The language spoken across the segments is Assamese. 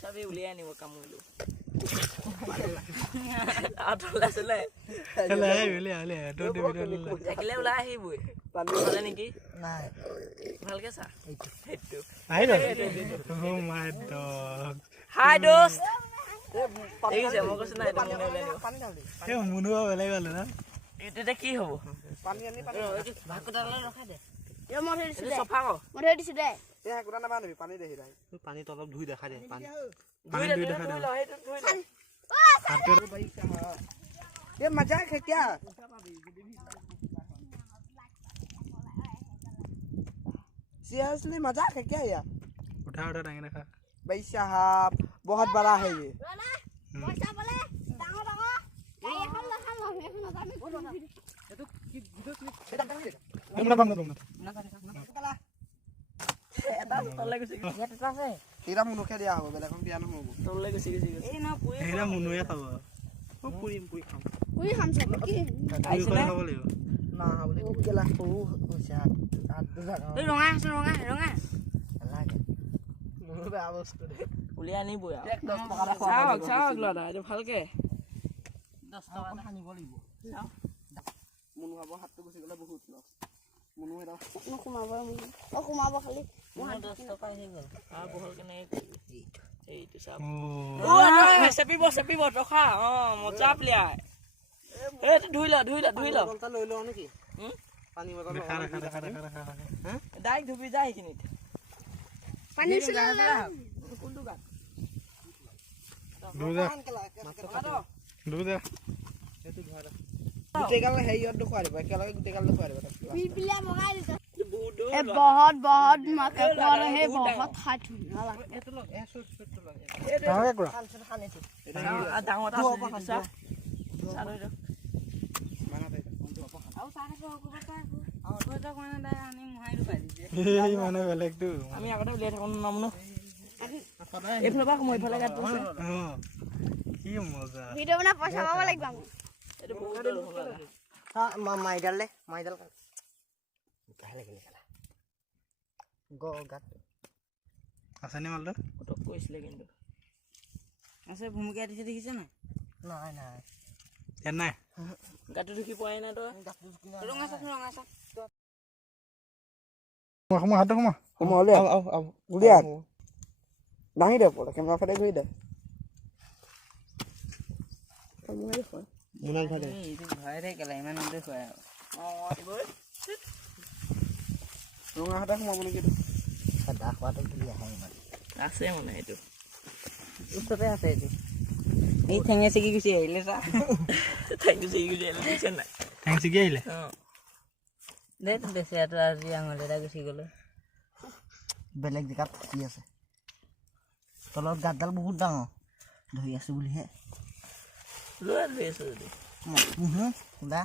চাবি উলিয়াই আনিব কামুৰিলো থাকিলে ওলাই আহিবই পালে নেকি নাই ভালকে চা হাই দোস্ত দেখিছে মই কৈছো নাই মুনুৱা বেলেগ গ'ল না এতিয়া কি হ'ব পানী আনি পানী ভাতকেইটালৈ ৰখাই দে চফা কৰ মই ধৰি দিছো দে এই গুড়া নামা নিবি পানী দেহি ৰাই পানী তলত ধুই দেখা দে পানী ধুই দেখা দে সেইটো ধুই ল ये मजाक है क्या सीरियसली मजाक है क्या यार उठा उठा टांगे रखा भाई साहब बहुत बड़ा है ये पैसा बोले डांगो डांगो ये हम ये तो वीडियो क्लिप এটা বন্ধ করুন না এটা তলে গছি এটা আছে এরা মুনুকে দিয়া হবে বেলে এখন পিয়ানো হবো তলে গছি এই না পুই এরা মুনুয়ে খাব ও পুরি খাম পুরি খাম সব কি আইছে না খাব লাগিব না বলে কেলা হু হইছে আর দুজা এই রঙা আছে রঙা লাগে মুনু বে অবস্থা দে উলি আনিব আর 10 টাকা রাখো চাওক লড়া এটা ভালকে 10 টাকা আনিব লাগিব চাও মুনু হব হাতটো গুছি গলে বহুত লস মুনু এটা কুমাব খালি 10 টাকা হৈ গল আর বহল কেনে এইটো চাপ ও চেপিব ৰখা মজা প্লেয়াৰ এই ধুই ল বলটা লৈ ল নেকি পানী বটল দেখা হ্যাঁ ডাইৰেক্ট ধুবি যায় এইখিনিত পানী চিলা কোনটো গাত দুদা এইটো ধৰা গুটেগাল হেইয়ত দেখুৱাই দিব একেলগে গুটেগাল দেখুৱাই দিব পিপিলা মগাই দিছে ए बहुत मके कर है बहुत खाट ए तो लोग ए सुट तो लोग ए डांगे कुरा खाने थी डांगोटा सा सारो जो माना दे आउ सारे को बता आउ तो जो कोना दे आनी मुहाई रुपाई दिजे এই মানে বেলেগ তো আমি আগতে উলিয়াই থাকো নামনো এফালে বা মই এফালে গাত আছে কি মজা ভিডিও বনা পয়সা পাব লাগিব আমি এটা বহুত মাইডাল কাহলে গেলে কালা গাত আছে নে মালটো কত কইছিলে কিন্তু আছে ভূমিকা দিছে দেখিছে না নাই এ নাই গাটো ঢুকি পাই না তো গাটো ঢুকি না ৰঙা সা কমা হাত কমা ওলে আও উলিয়া দাঙি দে পড়া কেমন ফাটে গই দে মুনাল ফাটে এই ভাই রে কেলা ইমান দে কয় দিবই ৰঙা হাতা সোমাব নেকি হাতা খোৱাটো কি আহে ইমান আছে মানে এইটো উত্তৰে আছে এইটো এই ঠেঙে চিগি গুচি আহিলে চা ঠেঙে চিগি গুচি আহিলে দিছে নাই ঠেঙে চিগি আহিলে দে তো দেছে আৰু আজি আঙুলিটা গুচি গ'ল বেলেগ জেগাত কি আছে তলত গাতডাল বহুত ডাঙৰ ধৰি আছো বুলিহে লৈ আছে যদি দা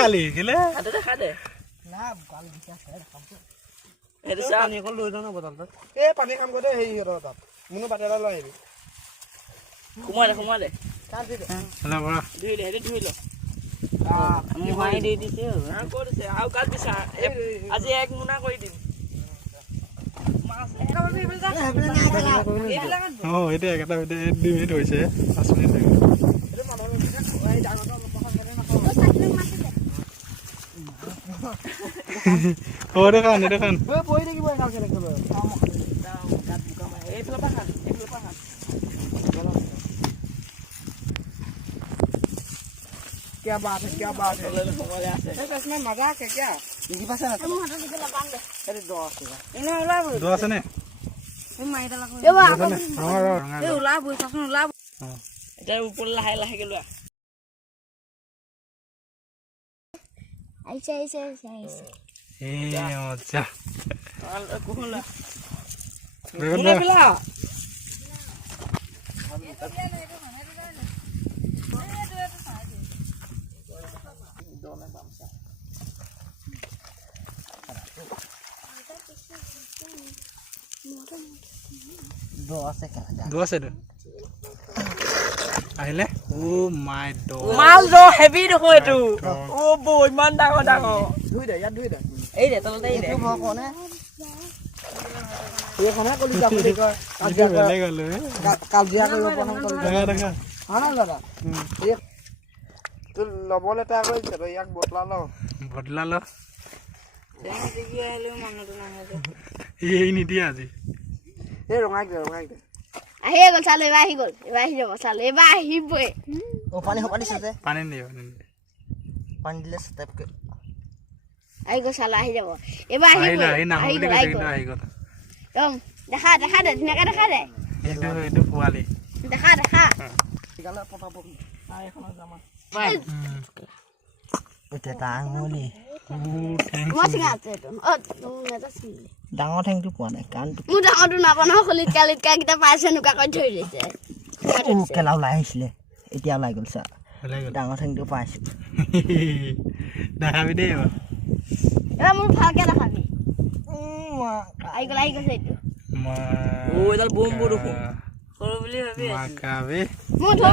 খালি কেলে হাতে দেখা দে না গাল দিছা আছে এটা পানী কল লৈ যাও না বটলটা এ পানী কাম কৰে হেই তাত মুনু বাটেলা লৈ আহিবি ঘুমালে কাট দি দে হলা বড়া ধুই ল মুহাই দি দিছে না কৰিছে আউ কাট দিছা আজি এক মুনা কৰি দিম মাছ এটা এটা 2 মিনিট হৈছে 5 মিনিট লাগে এটা মানুহ এই ডাঙৰ ওরে খান ওই বই দেখি বই নাও কেন করবে কাট বুকা মা এই ফ্লোপা খান क्या बात है इसमें मजाक है क्या देखी पास ना तुम हटा के लगान दे अरे इने उला बोल दो আছে নে এই মাইটা লাগো এ বা এ উলা বই সাসন উলা এটা উপর লাহে লাহে গেলুয়া আইছে এ মজা আল কোহলা বেলা বেলা দো আছে আহিলে ও মাই ড মাল দ হেভি দেখো এটো ও বই মান ডাঙৰ ধুই দে ইয়াত ধুই দে এই দে তলতে এই দে এইটো ভয় কনে এইখনে কলি যাব দেকৰ কাজিয়া কৰিব প্ৰথম কলি দেখা হানা দাদা এই তোৰ লবলে তা কৈছে তই ইয়াক বদলা ল চেং দিগি আহিলে মনটো নাহে এই নিদিয়ে আজি এই ৰঙাই দে আহি গ'ল চাল এবাৰ আহি গ'ল এবাৰ আহি যাব চাল এবাৰ আহিবই ও পানী হপা দিছে যে পানী নিদিয়ে পানী দিলে স্টেপকে আহি গ'ল চাল আহি যাব এবাৰ আহিব আহি গ'ল একদম দেখা দে ধুনীয়াকে দেখা দে এইটো পোৱালি দেখা গালা পটাব এখন জামা এটা টাঙলি মই চিঙা আছে এইটো এটা চিঙি ডাঙৰ ঠেংটো পোৱা নাই কাণটো মোৰ ডাঙৰটো নাপাওঁ খলিতকা কেইটা পাইছে এনেকুৱাকৈ ধৰি দিছে কেলা ওলাই আহিছিলে এতিয়া ওলাই গ'ল চা ওলাই গ'ল ডাঙৰ ঠেংটো পাইছোঁ দেখাবি দেই এবাৰ মোৰ ভালকে দেখাবি আহি গৈছে এইটো এডাল বোম দেখোন মাকাবে মই ধৰো